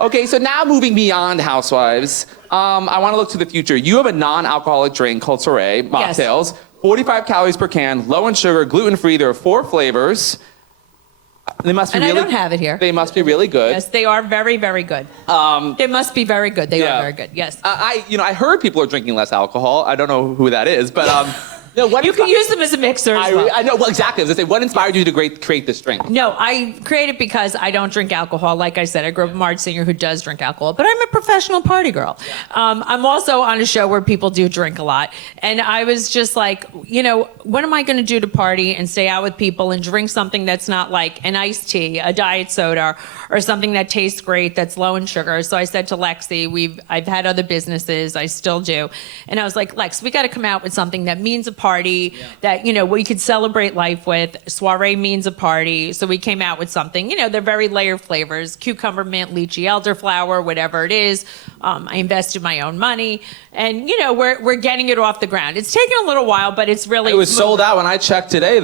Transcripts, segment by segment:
Okay, so now moving beyond Housewives, I want to look to the future. You have a non-alcoholic drink called Soiree mocktails. 45 calories per can, low in sugar, gluten-free. There are 4 flavors. They must be I don't have it here. They must be really good. Yes, they are very, very good. They must be very good. They are very good. Yes. I heard people are drinking less alcohol. I don't know who that is, but you can use them as a mixer as well. I know. Well, exactly. I was gonna say, what inspired you to create this drink? No, I created because I don't drink alcohol. Like I said, I grew up with a Marge singer who does drink alcohol, but I'm a professional party girl. I'm also on a show where people do drink a lot. And I was just like, what am I going to do to party and stay out with people and drink something that's not like an iced tea, a diet soda, or something that tastes great that's low in sugar. So I said to Lexi, I've had other businesses, I still do. And I was like, Lex, we got to come out with something that means a party, that, we could celebrate life with. Soiree means a party. So we came out with something, they're very layered flavors, cucumber, mint, lychee, elderflower, whatever it is. I invested my own money and, we're getting it off the ground. It's taken a little while, but it's really. It was sold out when I checked today.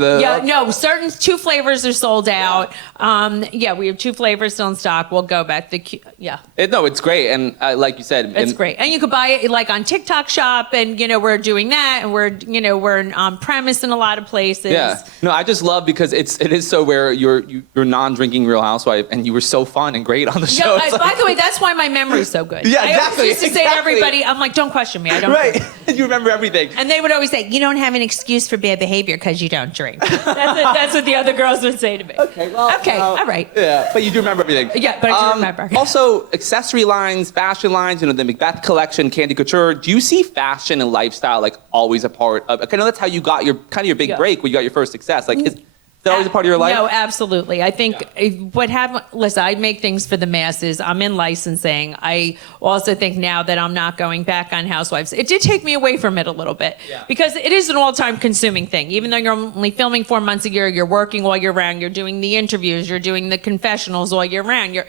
Certain 2 flavors are sold out. We have 2 flavors still in stock. We'll go back. It's great. And like you said. It's great. And you could buy it like on TikTok Shop and, we're doing that and we're on premise in a lot of places. Yeah. No, I just love because it is so rare. You're non-drinking Real Housewife and you were so fun and great on the show. By the way, that's why my memory's so good. Yeah, exactly. I used to say to everybody, I'm like, don't question me. I don't drink. You remember everything. And they would always say, you don't have an excuse for bad behavior because you don't drink. That's what the other girls would say to me. Okay, all right. Yeah, but you do remember everything. Yeah, but I do remember. Also, accessory lines, fashion lines, the Macbeth collection, Candy Couture. Do you see fashion and lifestyle like always a part of? I know that's how you got your big break when you got your first success. Like, is that always a part of your life? No, absolutely. I think what happened. Listen, I make things for the masses. I'm in licensing. I also think now that I'm not going back on Housewives, it did take me away from it a little bit because it is an all-time consuming thing. Even though you're only filming 4 months a year, you're working all year round. You're doing the interviews. You're doing the confessionals all year round.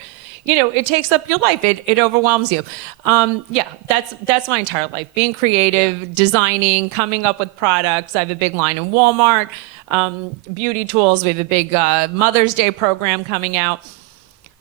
It takes up your life. It overwhelms you. That's my entire life. Being creative, designing, coming up with products. I have a big line in Walmart. Beauty tools. We have a big Mother's Day program coming out.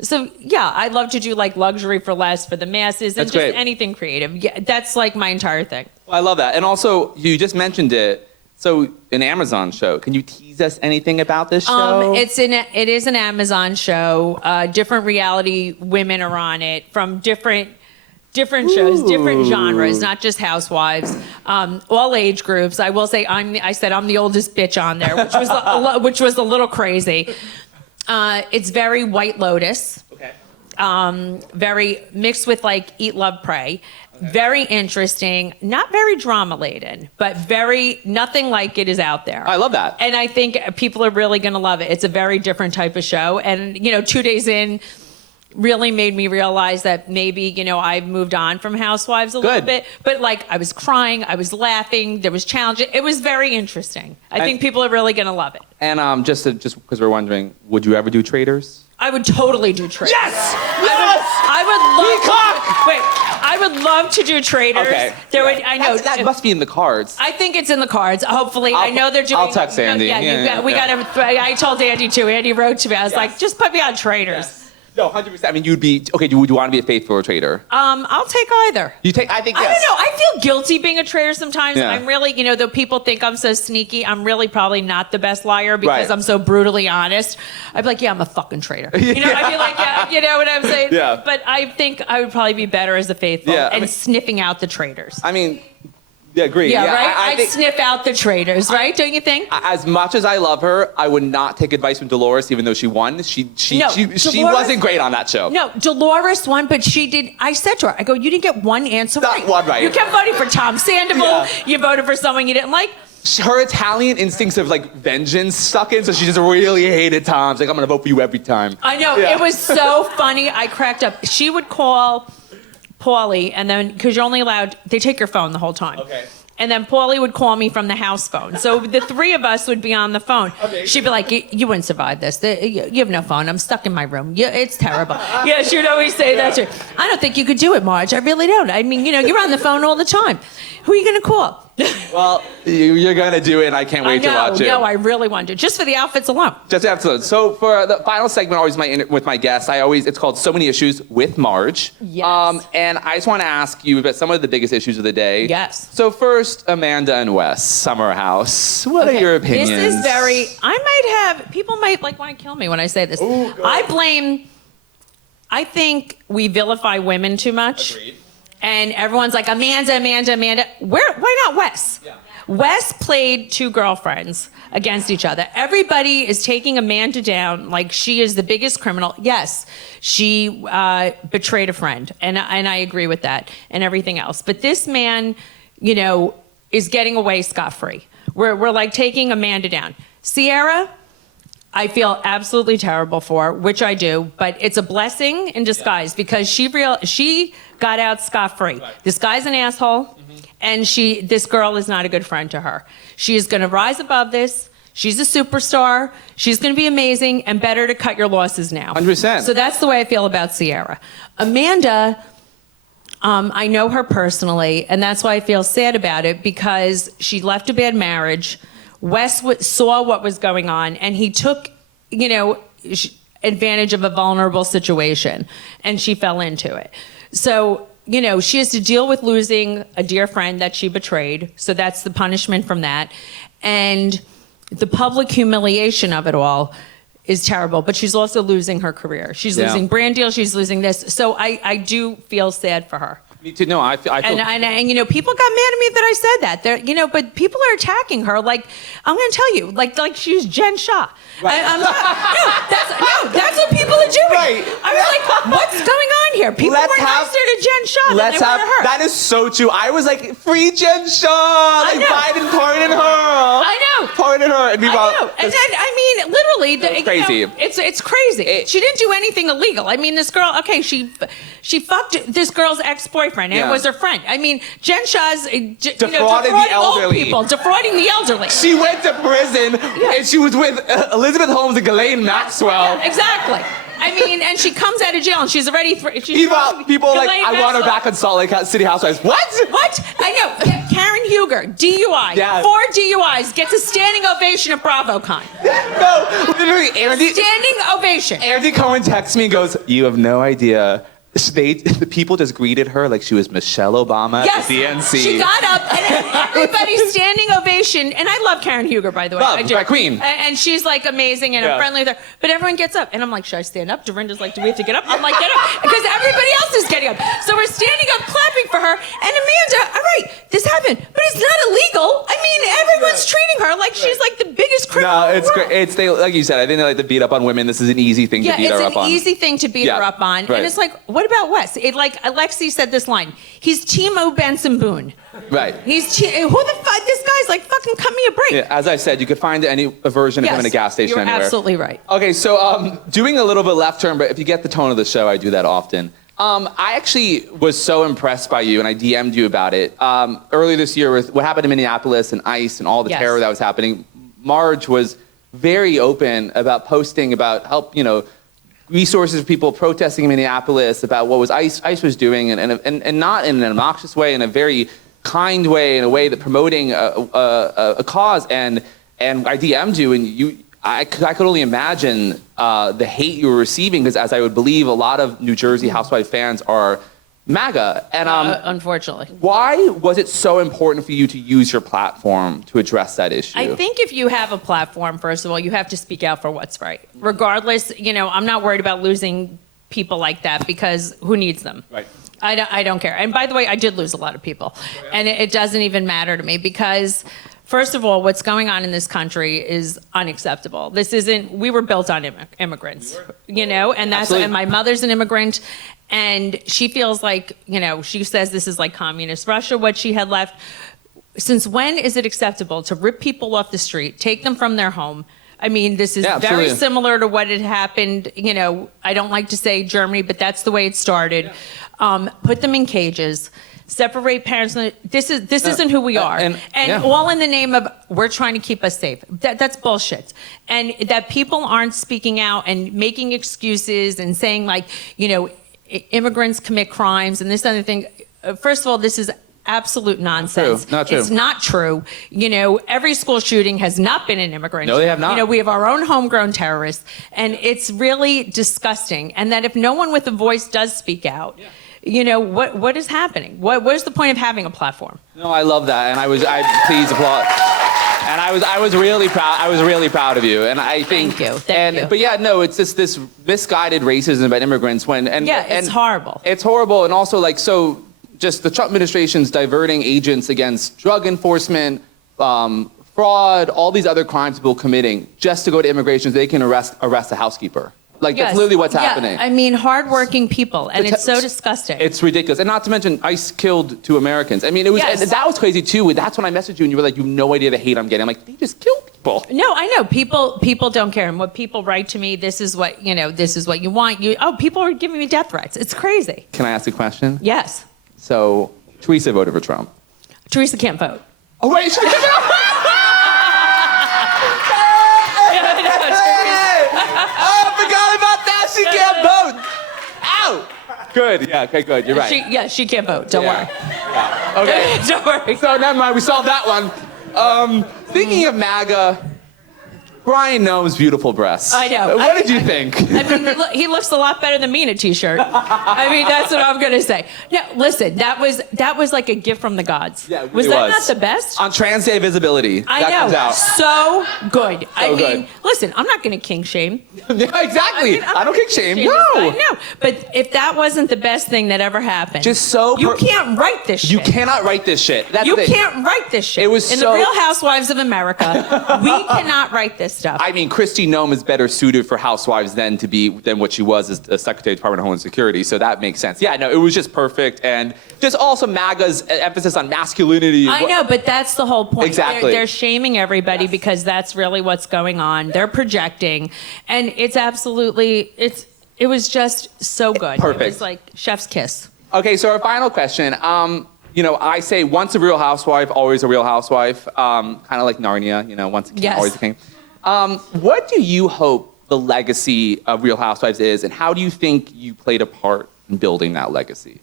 So I'd love to do like luxury for less for the masses and just anything creative. Yeah, that's like my entire thing. Well, I love that. And also, you just mentioned it. So, an Amazon show. Can you tease us anything about this show? It is an Amazon show. Different reality women are on it from different shows, different genres, not just Housewives, all age groups. I will say I'm the oldest bitch on there, which was a little crazy. It's very White Lotus. Okay. Very mixed with like Eat, Love, Pray. Okay. Very interesting, not very drama laden, but nothing like it is out there. I love that. And I think people are really going to love it. It's a very different type of show. And, 2 days in really made me realize that maybe, I've moved on from Housewives a little bit. But like I was crying, I was laughing, there was challenges. It was very interesting. I think people are really going to love it. And just because we're wondering, would you ever do Traitors? I would totally do Traitors. Yes! I would love to do Traitors. Okay. I know that must be in the cards. I think it's in the cards. Hopefully, I know they're doing. I'll text Andy. We got to. I told Andy too. Andy wrote to me. I was like, just put me on Traitors. Yes. No, 100%. I mean, you'd be okay. Would you want to be a faithful or traitor? I'll take either. I think yes. I don't know. I feel guilty being a traitor sometimes. Yeah. I'm really, though people think I'm so sneaky, I'm really probably not the best liar because I'm so brutally honest. I'd be like, I'm a fucking traitor. I'd be like, you know what I'm saying? Yeah. But I think I would probably be better as a faithful and sniffing out the traitors. I mean. Yeah, agree. Yeah, right? I think, sniff out the traitors, right? Don't you think? As much as I love her, I would not take advice from Dolores, even though she won. She wasn't great on that show. No, Dolores won, but she did. I said to her, I go, you didn't get one answer right. Not one right. You kept voting for Tom Sandoval. Yeah. You voted for someone you didn't like. Her Italian instincts of like vengeance stuck in, so she just really hated Tom. She's like, I'm going to vote for you every time. I know. Yeah. It was so funny. I cracked up. She would call Paulie, and then, because you're only allowed, they take your phone the whole time. Okay. And then Paulie would call me from the house phone. So the 3 of us would be on the phone. Okay. She'd be like, you wouldn't survive this. You have no phone. I'm stuck in my room. It's terrible. Yeah, she would always say that to her. I don't think you could do it, Marge. I really don't. I mean, you're on the phone all the time. Who are you going to call? Well, you're gonna do it, and I can't wait to watch it. No, I really want to. Just for the outfits alone. Just absolutely. So for the final segment, always with my guests, it's called So Many Issues with Marge. Yes. And I just want to ask you about some of the biggest issues of the day. Yes. So first, Amanda and Wes, Summer House. What are your opinions? This is people might like want to kill me when I say this. Ooh, I think we vilify women too much. Agreed. And everyone's like, Amanda. Why not Wes? Yeah. Wes played two girlfriends against each other. Everybody is taking Amanda down like she is the biggest criminal. Yes, she betrayed a friend, and I agree with that and everything else. But this man, is getting away scot-free. We're like taking Amanda down. Sierra, I feel absolutely terrible for, which I do, but it's a blessing in disguise because she got out scot-free. Right. This guy's an asshole, and this girl is not a good friend to her. She is going to rise above this. She's a superstar. She's going to be amazing, and better to cut your losses now. 100%. So that's the way I feel about Sierra. Amanda, I know her personally, and that's why I feel sad about it, because she left a bad marriage. Wes saw what was going on, and he took, advantage of a vulnerable situation, and she fell into it. So, she has to deal with losing a dear friend that she betrayed. So that's the punishment from that. And the public humiliation of it all is terrible. But she's also losing her career. She's losing brand deals. She's losing this. So I do feel sad for her. Me too. No, I feel. And people got mad at me that I said that. But people are attacking her. Like, I'm going to tell you, like she's Jen Shah. Right. That's what people are doing. Right. I was like, what's going on here? People were nicer to Jen Shah than they were to her. That is so true. I was like, free Jen Shah. Like, Biden pardon her. I know. Pardon her. And I know. And then, literally, crazy. It's crazy. She didn't do anything illegal. This girl, okay, she fucked this girl's ex-boyfriend, and it was her friend. Jen Shah's defrauding the elderly. Old people, defrauding the elderly. She went to prison, and she was with Elizabeth Holmes and Ghislaine Maxwell. Yeah, exactly. And she comes out of jail, and she's already... People are like, I want her back on Salt Lake City Housewives. What? I know. Yeah, Karen Huger, DUI. Yeah. 4 DUIs, gets a standing ovation at BravoCon. No, literally, Andy... Standing ovation. Andy Cohen texts me and goes, you have no idea. The people just greeted her like she was Michelle Obama at the DNC. She got up, and everybody's standing ovation. And I love Karen Huger, by the way. I do. Right, queen. And she's like amazing, and I'm friendly with her. But everyone gets up, and I'm like, should I stand up? Dorinda's like, do we have to get up? I'm like, get up, because everybody else is getting up. So we're standing up, clapping for her. And Amanda, all right, this happened, but it's not illegal. Everyone's treating her like she's like the biggest criminal. No, it's great. Like you said, I think they like to beat up on women. This is an easy thing to beat her up on. Yeah, it's an easy thing to beat her up on. Right. And it's like, what about Wes? Like Alexi said this line, he's Team O Benson Boone. Right. Who the fuck? This guy's like, fucking cut me a break. Yeah, as I said, you could find a version of him in a gas station you're anywhere. Absolutely right. Okay, so doing a little bit left turn, but if you get the tone of the show, I do that often. I actually was so impressed by you, and I DM'd you about it. Earlier this year with what happened in Minneapolis and ICE and all the terror that was happening, Marge was very open about posting about resources for people protesting in Minneapolis, about what ICE was doing, and not in an obnoxious way, in a very kind way, in a way that promoting a cause. And I DM'd you, and I could only imagine the hate you were receiving, because as I would believe, a lot of New Jersey Housewife fans are MAGA. And unfortunately. Why was it so important for you to use your platform to address that issue? I think if you have a platform, first of all, you have to speak out for what's right. Regardless, I'm not worried about losing people like that, because who needs them? Right. I don't care. And by the way, I did lose a lot of people. And it doesn't even matter to me, because first of all, what's going on in this country is unacceptable. We were built on immigrants, and that's, and my mother's an immigrant, and she feels like, she says this is like communist Russia, what she had left. Since when is it acceptable to rip people off the street, take them from their home? This is very similar to what had happened, I don't like to say Germany, but that's the way it started. Put them in cages. Separate parents. This isn't who we are. And all in the name of, we're trying to keep us safe. That's bullshit. And that people aren't speaking out and making excuses and saying, like, immigrants commit crimes and this other thing. First of all, this is absolute nonsense. Not true. It's not true. You know, every school shooting has not been an immigrant. No, they have not. You know, we have our own homegrown terrorists, and it's really disgusting. And that if no one with a voice does speak out, you know, what is happening? What is the point of having a platform? No, I love that, and please applaud. And I was really proud. I was really proud of you, and I think. Thank you. But yeah, no, it's just this misguided racism about immigrants it's horrible. It's horrible, and also like so, just the Trump administration's diverting agents against drug enforcement, fraud, all these other crimes people committing just to go to immigration so they can arrest a housekeeper. Like that's literally what's happening. I mean, hardworking people, and it's so disgusting. It's ridiculous, and not to mention ICE killed 2 Americans. I mean, it was and that was crazy too. That's when I messaged you, and you were like, "You have no idea the hate I'm getting." I'm like, "They just killed people." No, I know people don't care, and what people write to me, this is what this is what you want. People are giving me death threats. It's crazy. Can I ask a question? Yes. So Teresa voted for Trump. Teresa can't vote. Oh wait, she can't. She can't vote. Ow! Good. Yeah. Okay. Good. You're right. She can't vote. Don't worry. Yeah. Okay. Don't worry. So never mind. We solved that one. Speaking of MAGA, Brian Nome's beautiful breasts. I know. What did you think? I mean, he looks a lot better than me in a t-shirt. I mean, that's what I'm gonna say. No, listen, that was like a gift from the gods. Yeah, it really was that not the best? On Trans Day visibility. I that know. Comes out. So good. So I mean, good. listen, I'm not gonna kink shame. Yeah, exactly. I don't kick shame. No. I know. But if that wasn't the best thing that ever happened, just so you can't write this shit. You cannot write this shit. That's you can't write this shit. It was in so... the Real Housewives of America. We cannot write this stuff. I mean, Christy Nome is better suited for Housewives than what she was as a Secretary of Department of Homeland Security. So that makes sense. Yeah, no, it was just perfect, and just also MAGA's emphasis on masculinity. I know, but that's the whole point. Exactly. They're shaming everybody because that's really what's going on. They're projecting, and it's absolutely it was just so good. Perfect. It was like chef's kiss. Okay, so our final question. I say once a Real Housewife, always a Real Housewife. Kind of like Narnia. Once a king, always a king. What do you hope the legacy of Real Housewives is, and how do you think you played a part in building that legacy?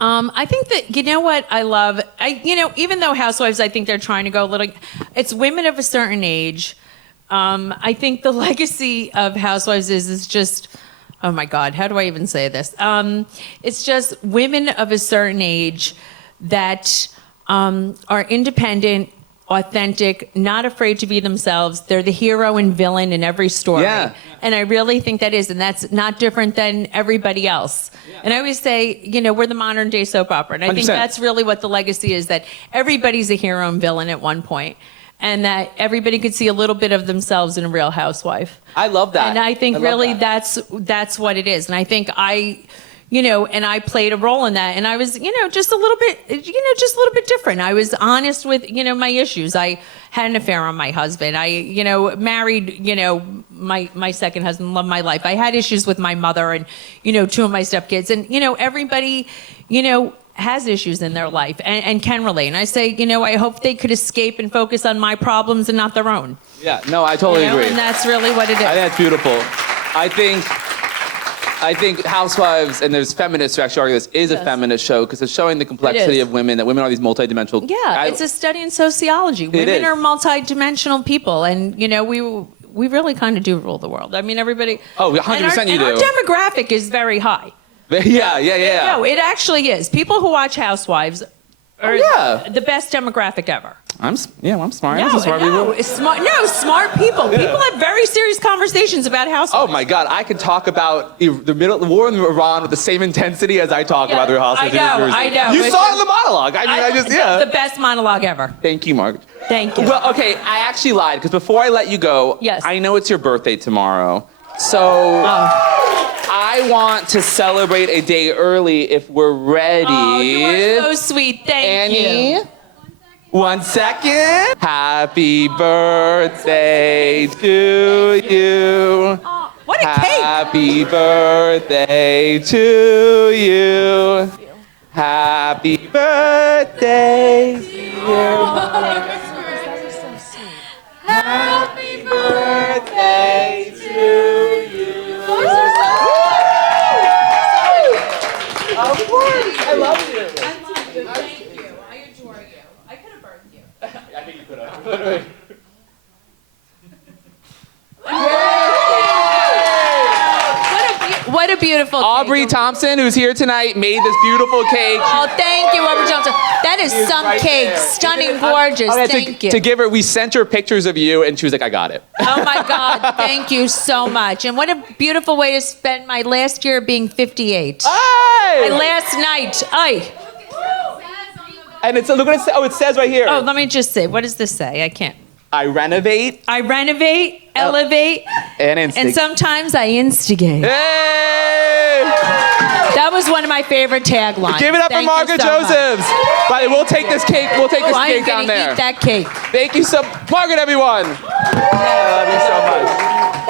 I think that, you know what I love? Even though Housewives, I think they're trying to go a little, it's women of a certain age. I think the legacy of Housewives is just, oh my God, how do I even say this? It's just women of a certain age that are independent, authentic, not afraid to be themselves. They're the hero and villain in every story. Yeah. And I really think that is, and that's not different than everybody else. Yeah. And I always say, we're the modern day soap opera. And I 100%. think that's really what the legacy is, that everybody's a hero and villain at one point, and that everybody could see a little bit of themselves in a Real Housewife. I love that. And I think that's what it is. And I think and I played a role in that, and I was, just a little bit different. I was honest with, my issues. I had an affair on my husband. I, married, my second husband, loved my life. I had issues with my mother and, 2 of my stepkids, and, everybody, has issues in their life and can relate. And I say, I hope they could escape and focus on my problems and not their own. Yeah, no, I totally agree. And that's really what it is. I think that's beautiful. I think Housewives, and there's feminists who actually argue this is a feminist show because it's showing the complexity of women, that women are these multidimensional. Yeah, it's a study in sociology. Women are multidimensional people, and we really kind of do rule the world. I mean, everybody. Oh, 100% you do. Our demographic is very high. Yeah. No, it actually is. People who watch Housewives are the best demographic ever. I'm smart. Smart people. People have very serious conversations about Housewives. Oh my God, I could talk about the war in Iran with the same intensity as I talk about the Housewives. I know. You saw it in the monologue. The best monologue ever. Thank you, Margaret. Thank you. Well, okay, I actually lied because before I let you go, I know it's your birthday tomorrow, so I want to celebrate a day early if we're ready. Oh, you are so sweet. Thank you. 1 second. Happy birthday to you. Oh, what a cake. Happy birthday to you. Happy birthday to you. Happy birthday to you. Of course. I love you. Thank you. What a beautiful cake. Aubrey Thompson, who's here tonight, made this beautiful cake. Oh, thank you, Aubrey Johnson. That is some right cake. there. Stunning, gorgeous. Thank you. To give her, we sent her pictures of you, and she was like, I got it. Oh my God, thank you so much. And what a beautiful way to spend my last year being 58. Hey! My last night. Ay. And it's, look what it says. Oh, it says right here. Oh, let me just say, what does this say? I can't. I renovate. I renovate, elevate, And and sometimes I instigate. Hey! That was one of my favorite taglines. Give it up for Margaret Josephs. By the way, we'll take this cake. We'll take this cake down there. I'm gonna eat that cake. Thank you so, Margaret, everyone. I love you so much.